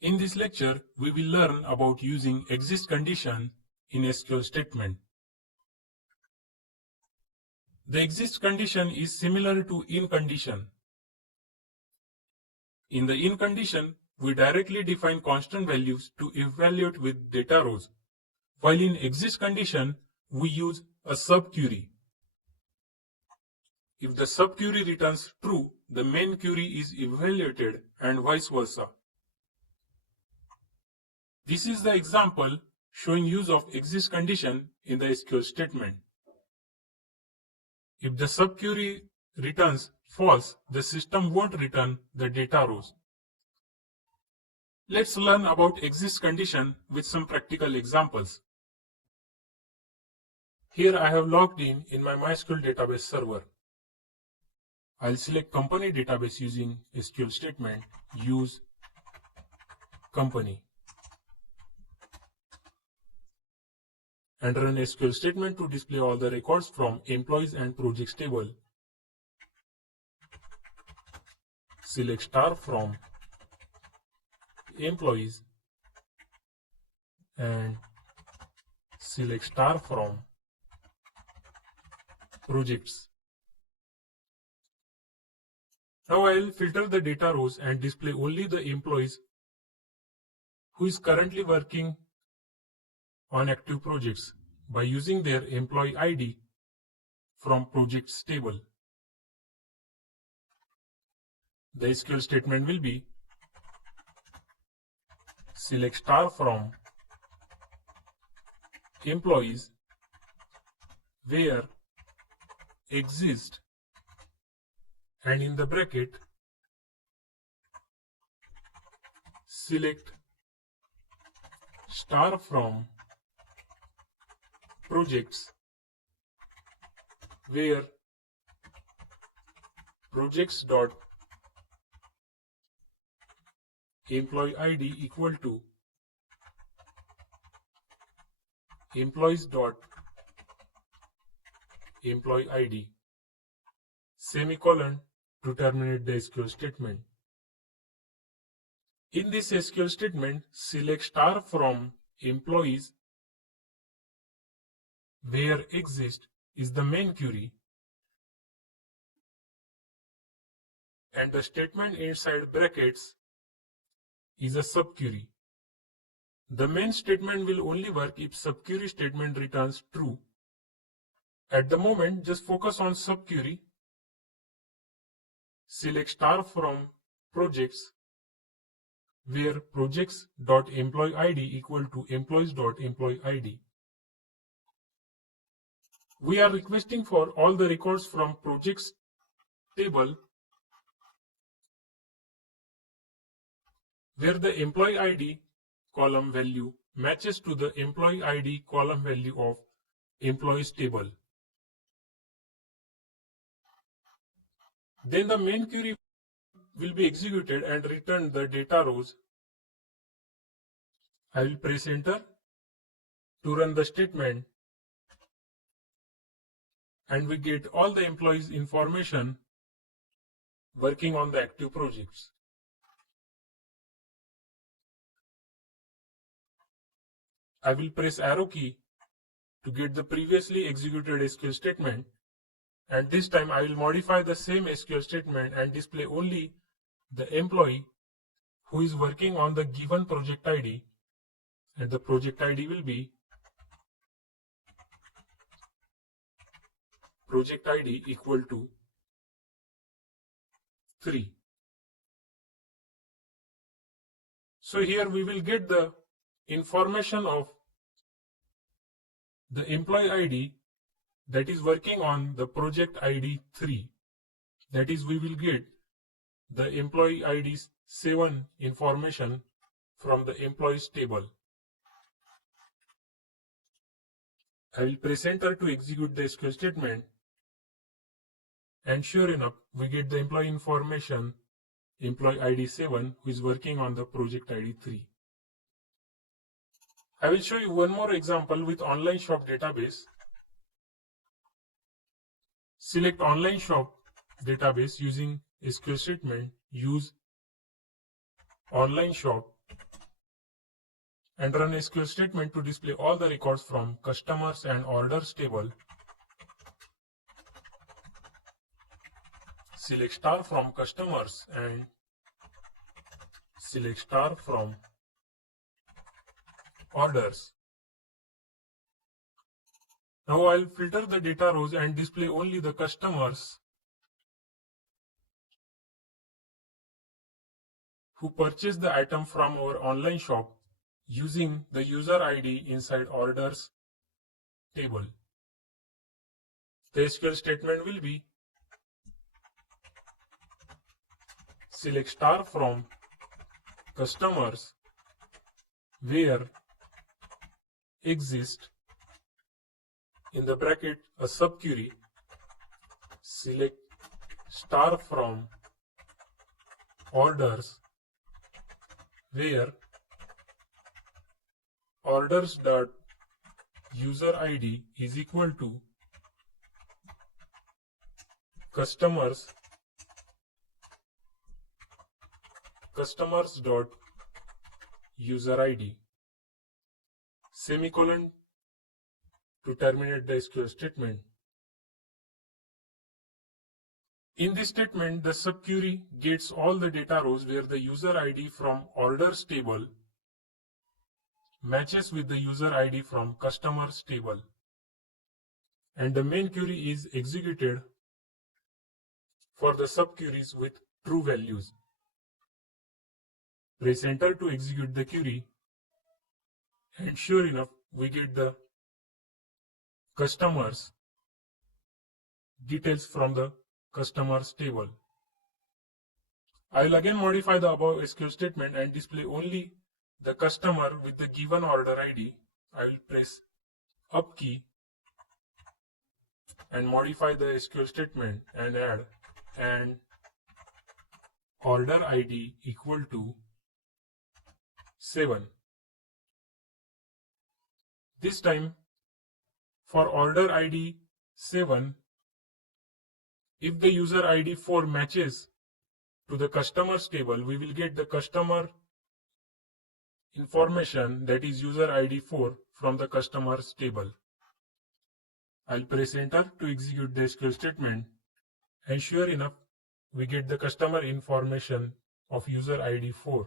In this lecture, we will learn about using exist condition in SQL statement. The exist condition is similar to in condition. In the in condition, we directly define constant values to evaluate with data rows, while in exist condition, we use a subquery. If the subquery returns true, the main query is evaluated and vice versa. This is the example showing use of exist condition in the SQL statement. If the subquery returns false, the system won't return the data rows. Let's learn about exist condition with some practical examples. Here I have logged in my MySQL database server. I'll select company database using SQL statement use company and run SQL statement to display all the records from employees and projects table. Select star from employees and select star from projects. Now I will filter the data rows and display only the employees who is currently working on active projects by using their employee ID from projects table. The SQL statement will be select star from employees where exist and in the bracket select star from projects where projects dot employee ID equal to employees dot employee ID semicolon to terminate the SQL statement. In this SQL statement, select star from employees where exist is the main query and the statement inside brackets is a subquery. The main statement will only work if subquery statement returns true. At the moment, just focus on subquery. Select star from projects where projects.employee ID equal to employees.employee ID. We are requesting for all the records from projects table where the employee ID column value matches to the employee ID column value of employees table. Then the main query will be executed and return the data rows. I will press enter to run the statement and we get all the employees information working on the active projects. I will press arrow key to get the previously executed SQL statement, and this time I will modify the same SQL statement and display only the employee who is working on the given project ID, and the project ID will be project ID equal to 3. So here we will get the information of the employee ID that is working on the project ID 3. That is, we will get the employee ID 7 information from the employees table. I will press enter to execute the SQL statement, and sure enough, we get the employee information, employee ID 7, who is working on the project ID 3. I will show you one more example with online shop database. Select online shop database using SQL statement use online shop and run a SQL statement to display all the records from customers and orders table. Select star from customers and select star from orders. Now I'll filter the data rows and display only the customers who purchased the item from our online shop using the user ID inside orders table. The SQL statement will be select star from customers where exist in the bracket a subquery, select star from orders where orders.user ID is equal to customers.user ID, semicolon to terminate the SQL statement. In this statement, the subquery gets all the data rows where the user ID from orders table matches with the user ID from customers table, and the main query is executed for the subqueries with true values. Press enter to execute the query, and sure enough, we get the customers details from the customers table. I will again modify the above SQL statement and display only the customer with the given order ID. I will press up key and modify the SQL statement and add an order ID equal to 7. This time for order ID 7, if the user ID 4 matches to the customers table, we will get the customer information, that is user ID 4, from the customers table. I'll press enter to execute the SQL statement, and sure enough, we get the customer information of user ID 4.